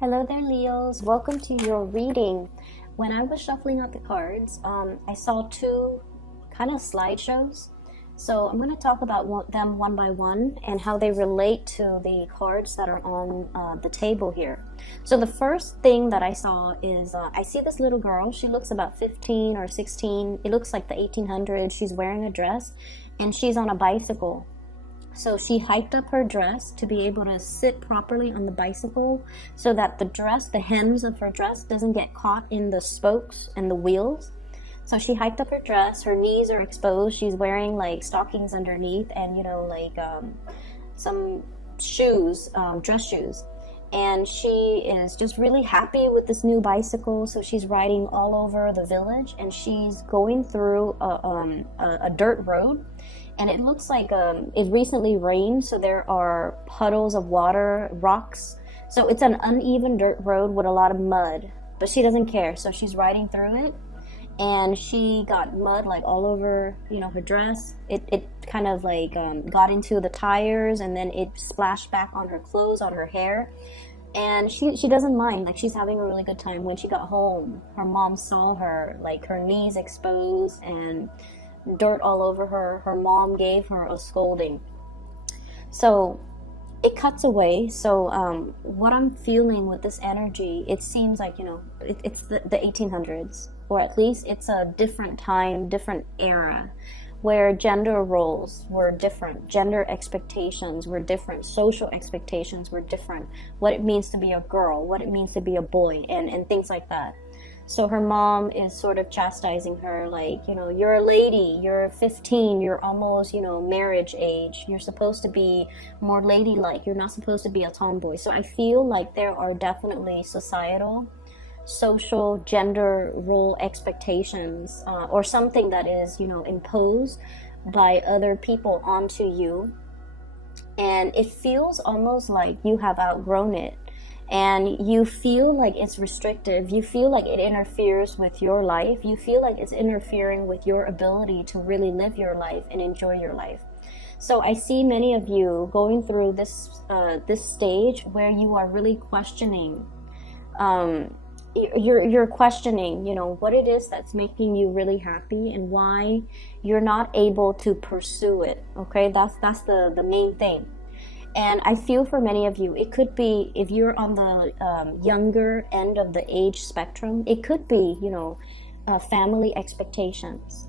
Hello there, Leos. Welcome to your reading. When I was shuffling out the cards, I saw two kind of slideshows. So I'm going to talk about them one by one and how they relate to the cards that are on the table here. So the first thing that I saw is I see this little girl. She looks about 15 or 16. It looks like the 1800s. She's wearing a dress and she's on a bicycle. So she hiked up her dress to be able to sit properly on the bicycle so that the dress, the hems of her dress, doesn't get caught in the spokes and the wheels. So she hiked up her dress, her knees are exposed, she's wearing like stockings underneath and some shoes, dress shoes. And she is just really happy with this new bicycle. So she's riding all over the village and she's going through a dirt road. And it looks like it recently rained, so there are puddles of water, rocks. So it's an uneven dirt road with a lot of mud, but she doesn't care. So she's riding through it, and she got mud like all over, her dress. It kind of like got into the tires, and then it splashed back on her clothes, on her hair. And she doesn't mind, like she's having a really good time. When she got home, her mom saw her, like her knees exposed and dirt all over her. Her mom gave her a scolding. So it cuts away. So what I'm feeling with this energy, it seems like, it's the 1800s, or at least it's a different time, different era, where gender roles were different, gender expectations were different, social expectations were different, what it means to be a girl, what it means to be a boy, and things like that. So her mom is sort of chastising her, like, you're a lady, you're 15, you're almost, marriage age. You're supposed to be more ladylike. You're not supposed to be a tomboy. So I feel like there are definitely societal, social, gender role expectations, or something that is, imposed by other people onto you. And it feels almost like you have outgrown it. And you feel like it's restrictive. You feel like it interferes with your life. You feel like it's interfering with your ability to really live your life and enjoy your life. So I see many of you going through this stage where you are really questioning. You're questioning, what it is that's making you really happy and why you're not able to pursue it. Okay, that's the main thing. And I feel for many of you, it could be, if you're on the younger end of the age spectrum, it could be, family expectations.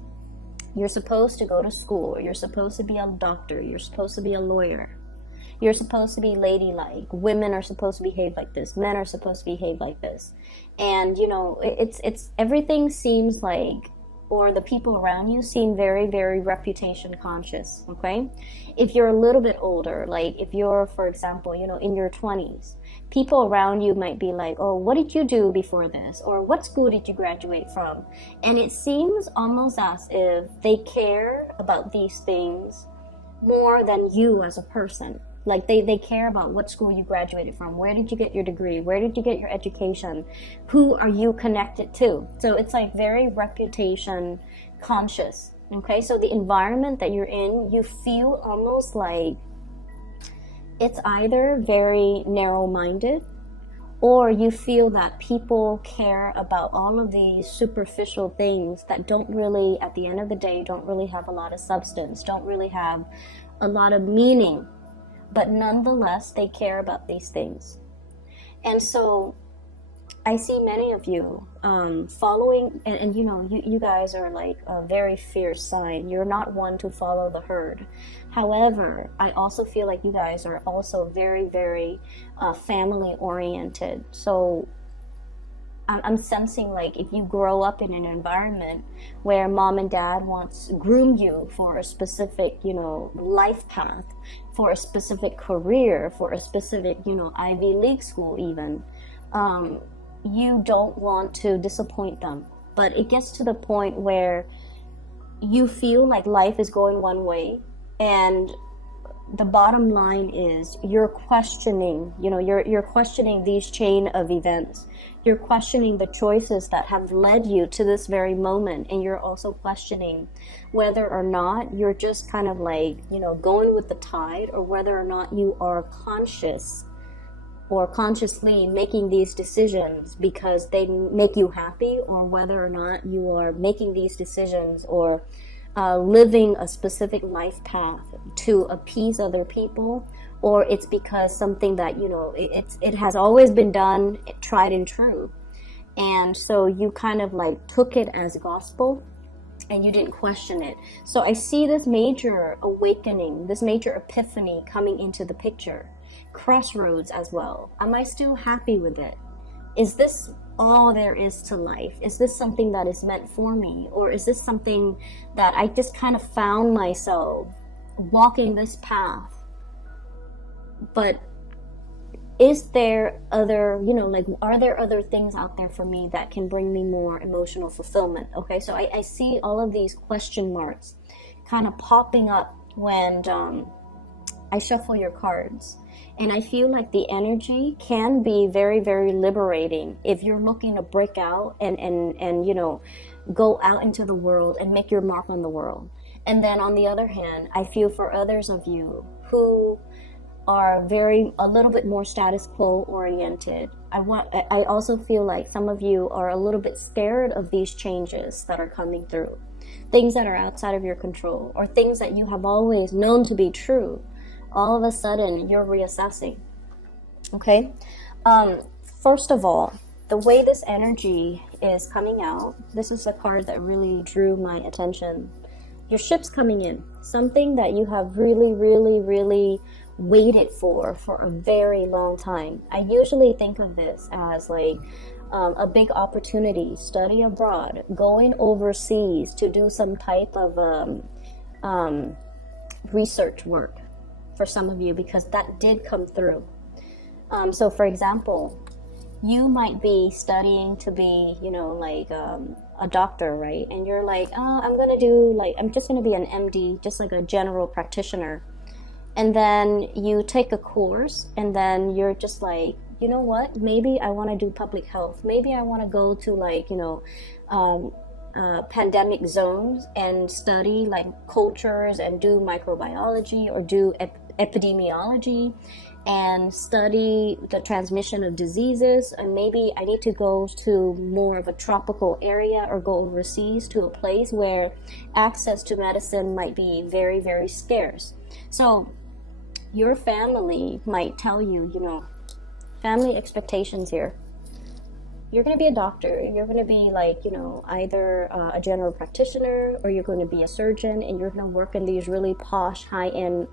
You're supposed to go to school. You're supposed to be a doctor. You're supposed to be a lawyer. You're supposed to be ladylike. Women are supposed to behave like this. Men are supposed to behave like this. And, it's everything seems like, or the people around you seem very, very reputation conscious, okay? If you're a little bit older, like if you're, for example, in your 20s, people around you might be like, oh, what did you do before this? Or what school did you graduate from? And it seems almost as if they care about these things more than you as a person. Like they care about what school you graduated from, where did you get your degree, where did you get your education, who are you connected to. So it's like very reputation conscious, okay? So the environment that you're in, you feel almost like it's either very narrow-minded, or you feel that people care about all of these superficial things that don't really, at the end of the day, don't really have a lot of substance, don't really have a lot of meaning. But nonetheless, they care about these things. And so I see many of you following, and you guys are like a very fierce sign. You're not one to follow the herd. However, I also feel like you guys are also very, very family oriented. So I'm sensing like if you grow up in an environment where mom and dad groom you for a specific, life path, for a specific career, for a specific, Ivy League school even, you don't want to disappoint them. But it gets to the point where you feel like life is going one way, and the bottom line is you're questioning, you're questioning these chain of events. You're questioning the choices that have led you to this very moment, and you're also questioning whether or not you're just kind of like, going with the tide, or whether or not you are conscious or consciously making these decisions because they make you happy, or whether or not you are making these decisions or living a specific life path to appease other people, or it's because something that, you know, it has always been done, tried and true. And so you kind of like took it as gospel and you didn't question it. So I see this major awakening, this major epiphany coming into the picture. Crossroads as well. Am I still happy with it? Is this all there is to life? Is this something that is meant for me? Or is this something that I just kind of found myself walking this path? But is there other, you know, like, are there other things out there for me that can bring me more emotional fulfillment? Okay, so I see all of these question marks kind of popping up when I shuffle your cards. And I feel like the energy can be very, very liberating if you're looking to break out and you know, go out into the world and make your mark on the world. And then on the other hand, I feel for others of you who are a little bit more status quo oriented. I also feel like some of you are a little bit scared of these changes that are coming through, things that are outside of your control, or things that you have always known to be true. All of a sudden you're reassessing. Okay, first of all, the way this energy is coming out, this is a card that really drew my attention. Your ship's coming in, something that you have really, really, really waited for a very long time. I usually think of this as like a big opportunity, study abroad, going overseas to do some type of research work for some of you, because that did come through. So for example, you might be studying to be, you know, like a doctor, right? And you're like, oh, I'm just gonna be an MD, just like a general practitioner. And then you take a course and then you're just like, you know what, maybe I want to do public health. Maybe I want to go to like, you know, pandemic zones and study like cultures and do microbiology or do epidemiology and study the transmission of diseases. And maybe I need to go to more of a tropical area or go overseas to a place where access to medicine might be very, very scarce. So your family might tell you, you know, family expectations here. You're going to be a doctor. You're going to be like, you know, either a general practitioner, or you're going to be a surgeon, and you're going to work in these really posh, high-end,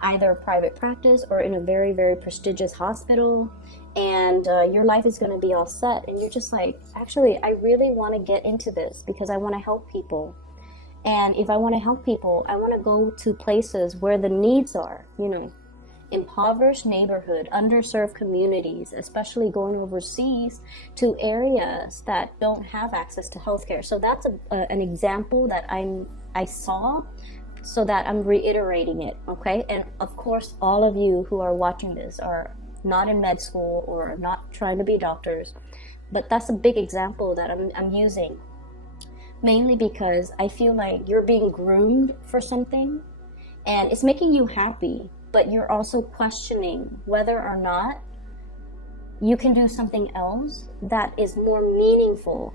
either private practice or in a very, very prestigious hospital. And your life is going to be all set. And you're just like, actually, I really want to get into this because I want to help people. And if I want to help people, I want to go to places where the needs are, you know, impoverished neighborhood, underserved communities, especially going overseas to areas that don't have access to healthcare. So that's an example that I saw, so that I'm reiterating it, okay? And of course, all of you who are watching this are not in med school or not trying to be doctors, but that's a big example that I'm using. Mainly because I feel like you're being groomed for something and it's making you happy, but you're also questioning whether or not you can do something else that is more meaningful.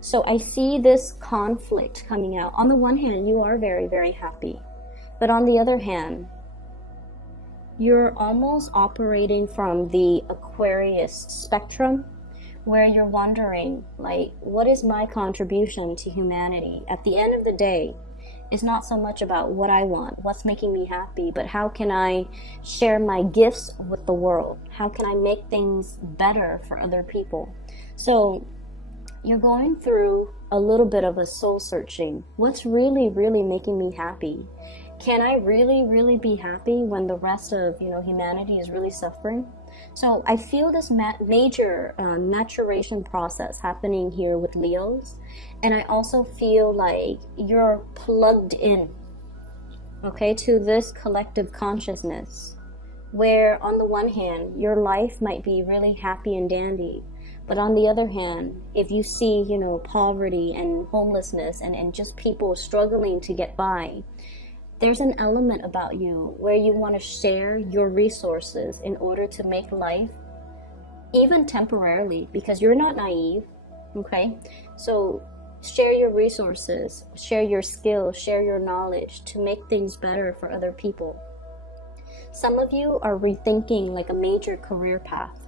So I see this conflict coming out. On the one hand, you are very, very happy, but on the other hand, you're almost operating from the Aquarius spectrum, where you're wondering, like, what is my contribution to humanity? At the end of the day, it's not so much about what I want, what's making me happy, but how can I share my gifts with the world? How can I make things better for other people? So you're going through a little bit of a soul searching. What's really, really making me happy? Can I really, really be happy when the rest of, you know, humanity is really suffering? So I feel this major maturation process happening here with Leos. And I also feel like you're plugged in, okay, to this collective consciousness, where on the one hand, your life might be really happy and dandy. But on the other hand, if you see, you know, poverty and homelessness and just people struggling to get by, there's an element about you where you want to share your resources in order to make life, even temporarily, because you're not naive, okay? So share your resources, share your skills, share your knowledge to make things better for other people. Some of you are rethinking like a major career path,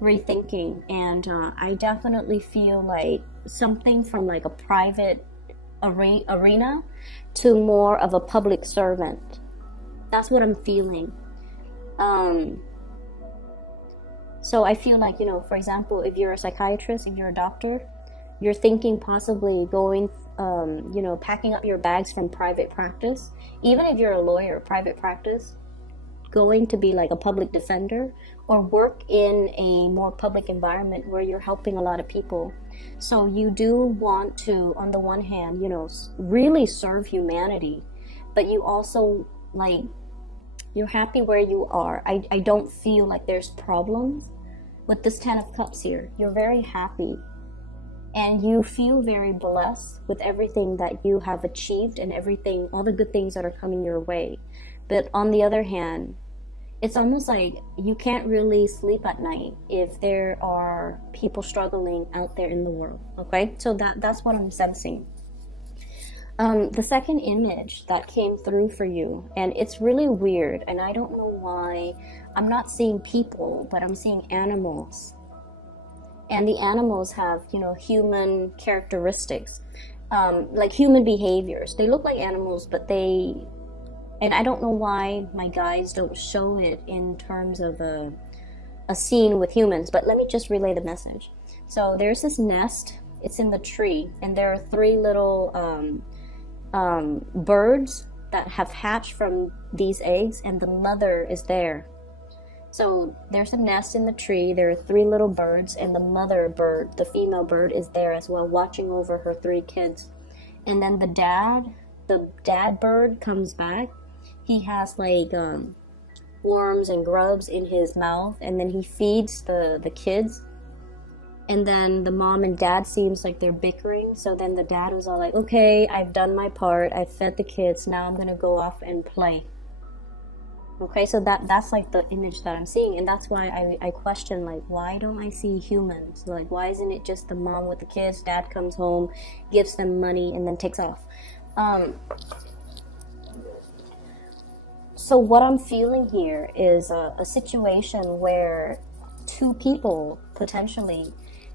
rethinking, and I definitely feel like something from like a private arena to more of a public servant. That's what I'm feeling. So I feel like, for example, if you're a psychiatrist, if you're a doctor, you're thinking possibly going, packing up your bags from private practice. Even if you're a lawyer, private practice, going to be like a public defender or work in a more public environment where you're helping a lot of people. So you do want to, on the one hand, really serve humanity, but you also like, you're happy where you are. I don't feel like there's problems with this 10 of Cups here. You're very happy and you feel very blessed with everything that you have achieved and everything, all the good things that are coming your way. But on the other hand, it's almost like you can't really sleep at night if there are people struggling out there in the world, okay? So that's what I'm sensing. The second image that came through for you, and it's really weird, and I don't know why, I'm not seeing people, but I'm seeing animals. And the animals have, human characteristics, like human behaviors. They look like animals, but and I don't know why my guides don't show it in terms of a scene with humans, but let me just relay the message. So there's this nest, it's in the tree, and there are 3 little birds that have hatched from these eggs, and the mother is there. So there's a nest in the tree, there are 3 little birds, and the mother bird, the female bird, is there as well, watching over her 3 kids. And then the dad bird comes back. He has like worms and grubs in his mouth, and then he feeds the kids. And then the mom and dad seems like they're bickering. So then the dad was all like, okay, I've done my part, I've fed the kids, now I'm gonna go off and play. Okay, so that's like the image that I'm seeing, and that's why I question, like, why don't I see humans? Like, why isn't it just the mom with the kids, dad comes home, gives them money, and then takes off? So what I'm feeling here is a situation where 2 people potentially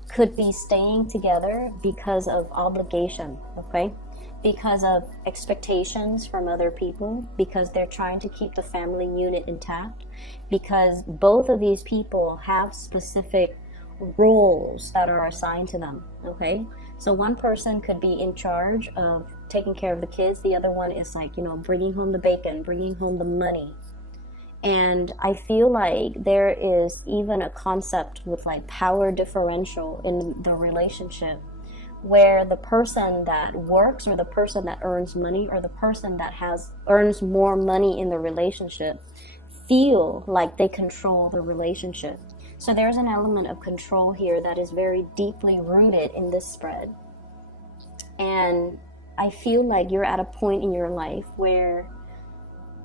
could be staying together because of obligation, okay? Because of expectations from other people, because they're trying to keep the family unit intact, because both of these people have specific roles that are assigned to them, okay? So one person could be in charge of taking care of the kids, the other one is like, bringing home the bacon, bringing home the money. And I feel like there is even a concept with like power differential in the relationship, where the person that works or the person that earns money or the person that earns more money in the relationship feel like they control the relationship. So there's an element of control here that is very deeply rooted in this spread. And I feel like you're at a point in your life where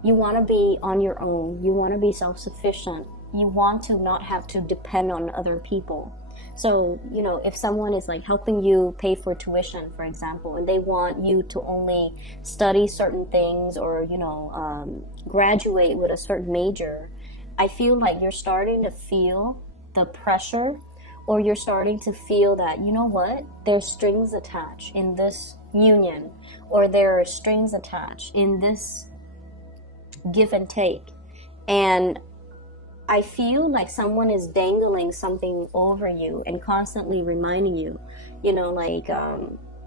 you want to be on your own. You want to be self-sufficient. You want to not have to depend on other people. So, if someone is like helping you pay for tuition, for example, and they want you to only study certain things or, graduate with a certain major, I feel like you're starting to feel the pressure, or you're starting to feel that, there's strings attached in this union, or there are strings attached in this give and take. And I feel like someone is dangling something over you and constantly reminding you,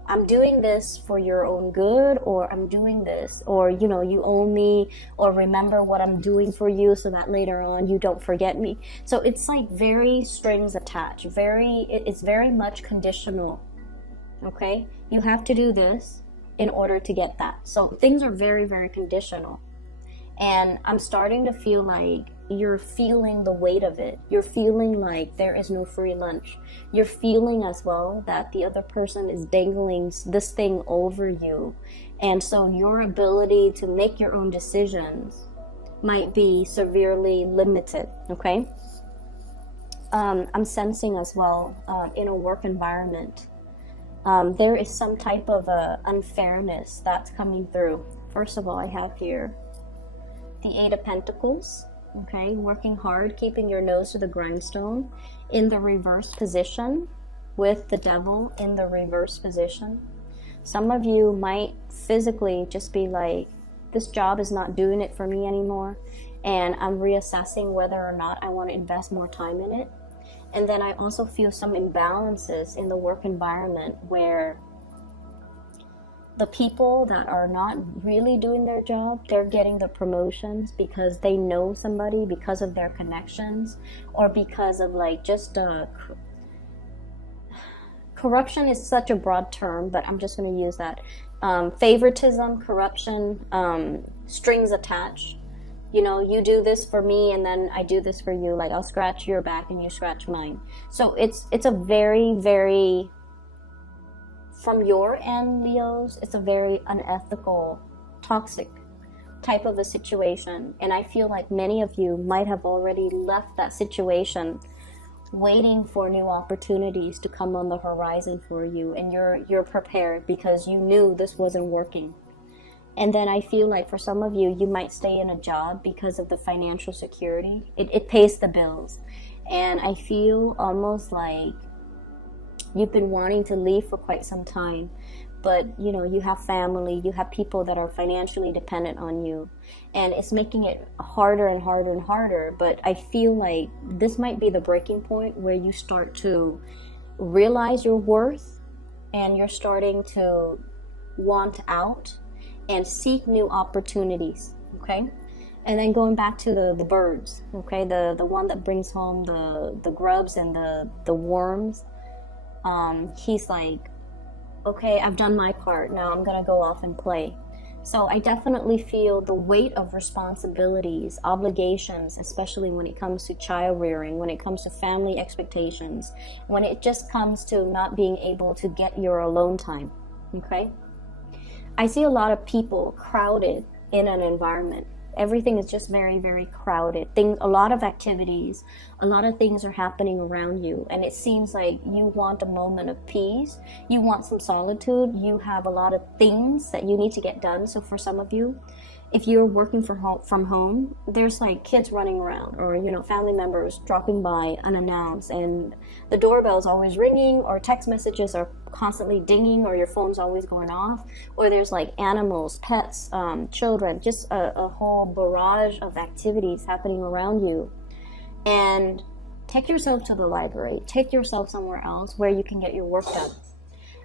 I'm doing this for your own good, or I'm doing this, or, you owe me, or remember what I'm doing for you so that later on you don't forget me. So it's like very strings attached, it's very much conditional, okay? You have to do this in order to get that. So things are very, very conditional. And I'm starting to feel like you're feeling the weight of it. You're feeling like there is no free lunch. You're feeling as well that the other person is dangling this thing over you. And so your ability to make your own decisions might be severely limited, okay? I'm sensing as well, in a work environment, there is some type of unfairness that's coming through. First of all, I have here the Eight of Pentacles, okay? Working hard, keeping your nose to the grindstone in the reverse position, with the Devil in the reverse position. Some of you might physically just be like, this job is not doing it for me anymore, and I'm reassessing whether or not I want to invest more time in it. And then I also feel some imbalances in the work environment where the people that are not really doing their job, they're getting the promotions because they know somebody, because of their connections, or because of like just corruption is such a broad term, but I'm just going to use that. Favoritism, corruption, strings attached. You know, you do this for me and then I do this for you. Like, I'll scratch your back and you scratch mine. So it's a very, very, from your end, Leos, it's a very unethical, toxic type of a situation. And I feel like many of you might have already left that situation waiting for new opportunities to come on the horizon for you. And you're prepared because you knew this wasn't working. And then I feel like for some of you, you might stay in a job because of the financial security. It pays the bills. And I feel almost like you've been wanting to leave for quite some time. But, you know, you have family, you have people that are financially dependent on you. And it's making it harder and harder and harder. But I feel like this might be the breaking point where you start to realize your worth and you're starting to want out and seek new opportunities, okay? And then going back to the birds, okay? The one that brings home the grubs and the worms, he's like, okay, I've done my part, now I'm gonna go off and play. So I definitely feel the weight of responsibilities, obligations, especially when it comes to child rearing, when it comes to family expectations, when it just comes to not being able to get your alone time, okay? I see a lot of people crowded in an environment. Everything is just very, very crowded. A lot of activities, a lot of things are happening around you. And it seems like you want a moment of peace. You want some solitude. You have a lot of things that you need to get done. So for some of you, if you're working from home, there's like kids running around or, you know, family members dropping by unannounced and the doorbell's always ringing or text messages are constantly dinging or your phone's always going off, or there's like animals, pets, children, just a whole barrage of activities happening around you. And take yourself to the library, take yourself somewhere else where you can get your work done.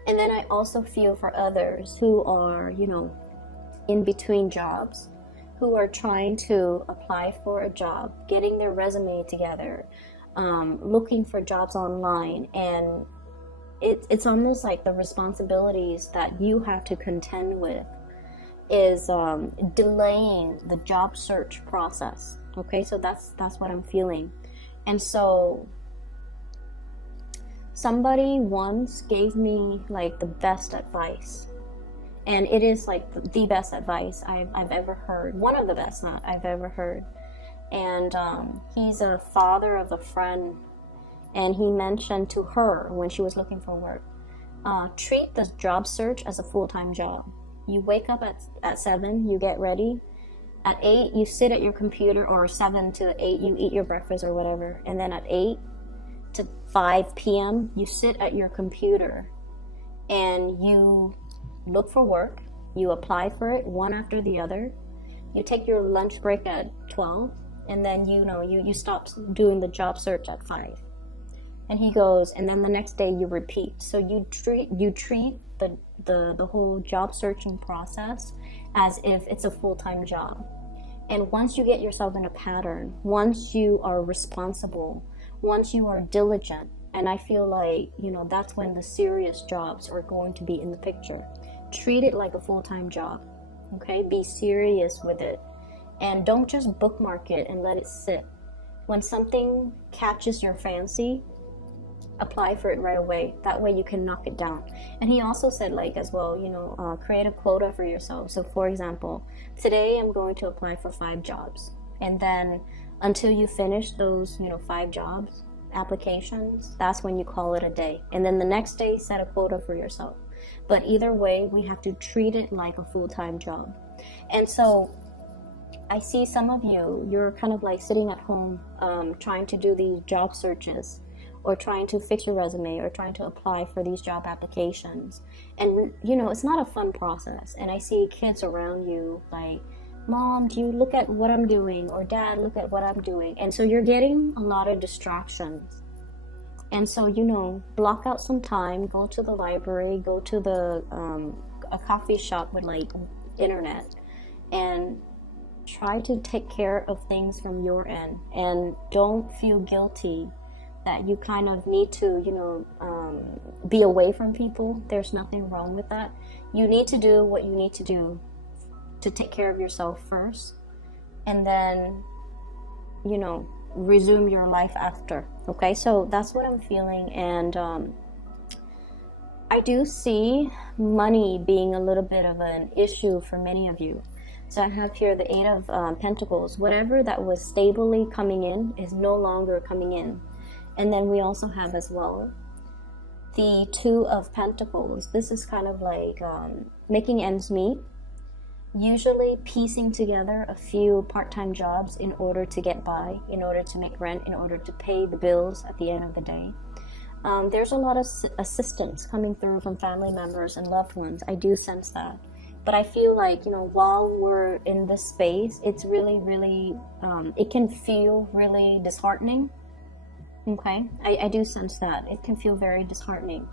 And then I also feel for others who are, you know, in between jobs, who are trying to apply for a job, getting their resume together, looking for jobs online, and it's almost like the responsibilities that you have to contend with is delaying the job search process. Okay, so that's what I'm feeling. And so somebody once gave me like the best advice. And it is like the best advice I've ever heard. One of the best I've ever heard. And he's a father of a friend. And he mentioned to her when she was looking for work, treat the job search as a full-time job. You wake up at 7, you get ready. At 8, you sit at your computer, or 7 to 8, you eat your breakfast or whatever. And then at 8 to 5 p.m., you sit at your computer and you look for work, you apply for it one after the other, you take your lunch break at 12, and then you stop doing the job search at 5. And he goes, and then the next day you repeat. So you treat the whole job searching process as if it's a full-time job. And once you get yourself in a pattern, once you are responsible, once you are diligent, and I feel like, you know, that's when the serious jobs are going to be in the picture. Treat it like a full-time job, okay? Be serious with it. And don't just bookmark it and let it sit. When something catches your fancy, apply for it right away. That way you can knock it down. And he also said, like, as well, create a quota for yourself. So for example, today I'm going to apply for 5 jobs, and then until you finish those 5 jobs applications, that's when you call it a day. And then the next day set a quota for yourself. But either way, we have to treat it like a full-time job. And so I see some of you're kind of like sitting at home trying to do these job searches, or trying to fix your resume, or trying to apply for these job applications. And it's not a fun process. And I see kids around you like, Mom, do you look at what I'm doing? Or Dad, look at what I'm doing. And so you're getting a lot of distractions. And so, block out some time, go to the library, go to a coffee shop with like internet, and try to take care of things from your end. And don't feel guilty that you kind of need to, be away from people. There's nothing wrong with that. You need to do what you need to do to take care of yourself first, and then, resume your life after. Okay, so that's what I'm feeling. And I do see money being a little bit of an issue for many of you. So I have here the 8 of Pentacles. Whatever that was stably coming in is no longer coming in. And then we also have as well the 2 of Pentacles. This is kind of like making ends meet. Usually piecing together a few part-time jobs in order to get by, in order to make rent, in order to pay the bills at the end of the day. There's a lot of assistance coming through from family members and loved ones. I do sense that. But I feel like, while we're in this space, it's really, really, it can feel really disheartening. Okay? I do sense that. It can feel very disheartening.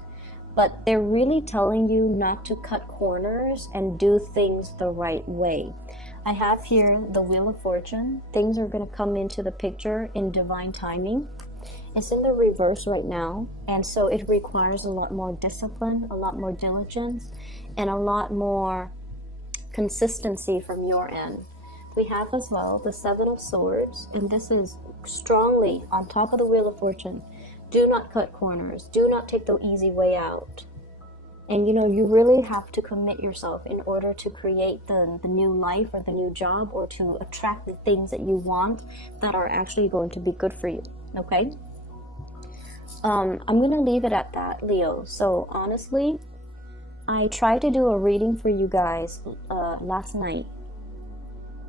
But they're really telling you not to cut corners and do things the right way. I have here the Wheel of Fortune. Things are going to come into the picture in divine timing. It's in the reverse right now, and so it requires a lot more discipline, a lot more diligence, and a lot more consistency from your end. We have as well the 7 of Swords, and this is strongly on top of the Wheel of Fortune. Do not cut corners. Do not take the easy way out. And you really have to commit yourself in order to create the new life or the new job, or to attract the things that you want that are actually going to be good for you. Okay? I'm going to leave it at that, Leo. So honestly, I tried to do a reading for you guys last night,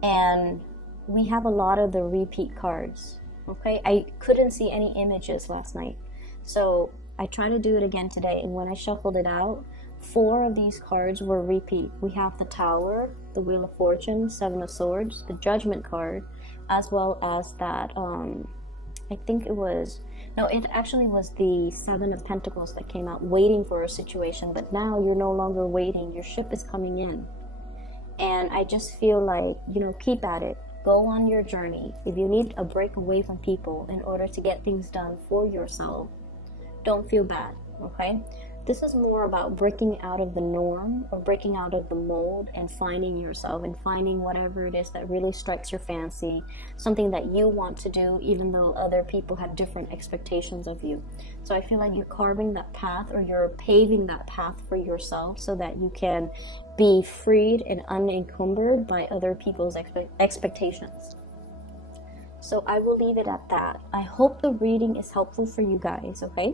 and we have a lot of the repeat cards. Okay, I couldn't see any images last night, so I tried to do it again today, and when I shuffled it out, 4 of these cards were repeat. We have the Tower, the Wheel of Fortune, 7 of Swords, the Judgment card, as well as that, it actually was the 7 of Pentacles that came out, waiting for a situation, but now you're no longer waiting. Your ship is coming in. And I just feel like, keep at it. Go on your journey. If you need a break away from people in order to get things done for yourself, don't feel bad, okay? This is more about breaking out of the norm, or breaking out of the mold, and finding yourself, and finding whatever it is that really strikes your fancy, something that you want to do, even though other people have different expectations of you. So I feel like you're carving that path, or you're paving that path for yourself, so that you can be freed and unencumbered by other people's expectations. So I will leave it at that. I hope the reading is helpful for you guys, okay?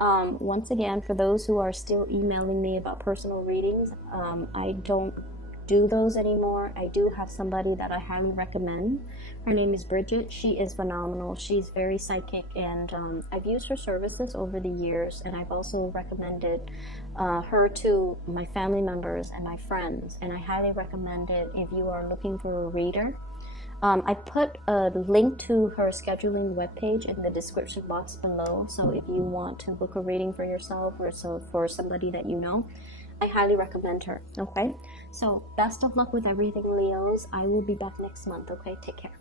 Once again, for those who are still emailing me about personal readings, I don't do those anymore. I do have somebody that I highly recommend. Her name is Bridget. She is phenomenal. She's very psychic, and I've used her services over the years, and I've also recommended her to my family members and my friends, and I highly recommend it if you are looking for a reader. I put a link to her scheduling webpage in the description box below, so if you want to book a reading for yourself, or for somebody that you know, I highly recommend her. Okay, so best of luck with everything, Leos. I will be back next month. Okay, take care.